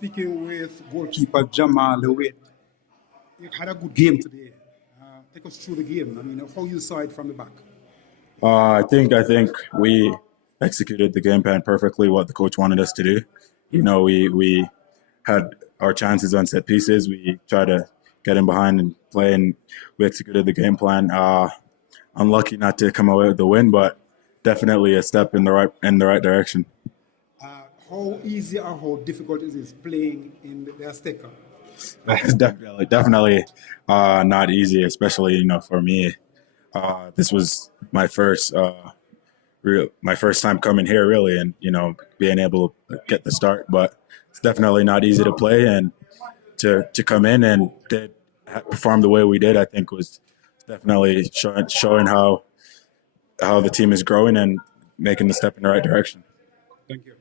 speaking with goalkeeper Jahmali. Waite. You had a good game today. Take us through the game. I mean, how you saw it from the back. I think we executed the game plan perfectly. What the coach wanted us to do. We had our chances on set pieces. We tried to get in behind and play, and we executed the game plan. Unlucky not to come away with the win, but definitely a step in the right direction. How easy or how difficult is this playing in the Azteca? It's definitely not easy, especially for me. This was my first time coming here really, and being able to get the start. But it's definitely not easy to play, and to come in and perform the way we did, I think was definitely showing how the team is growing and making the step in the right direction. Thank you.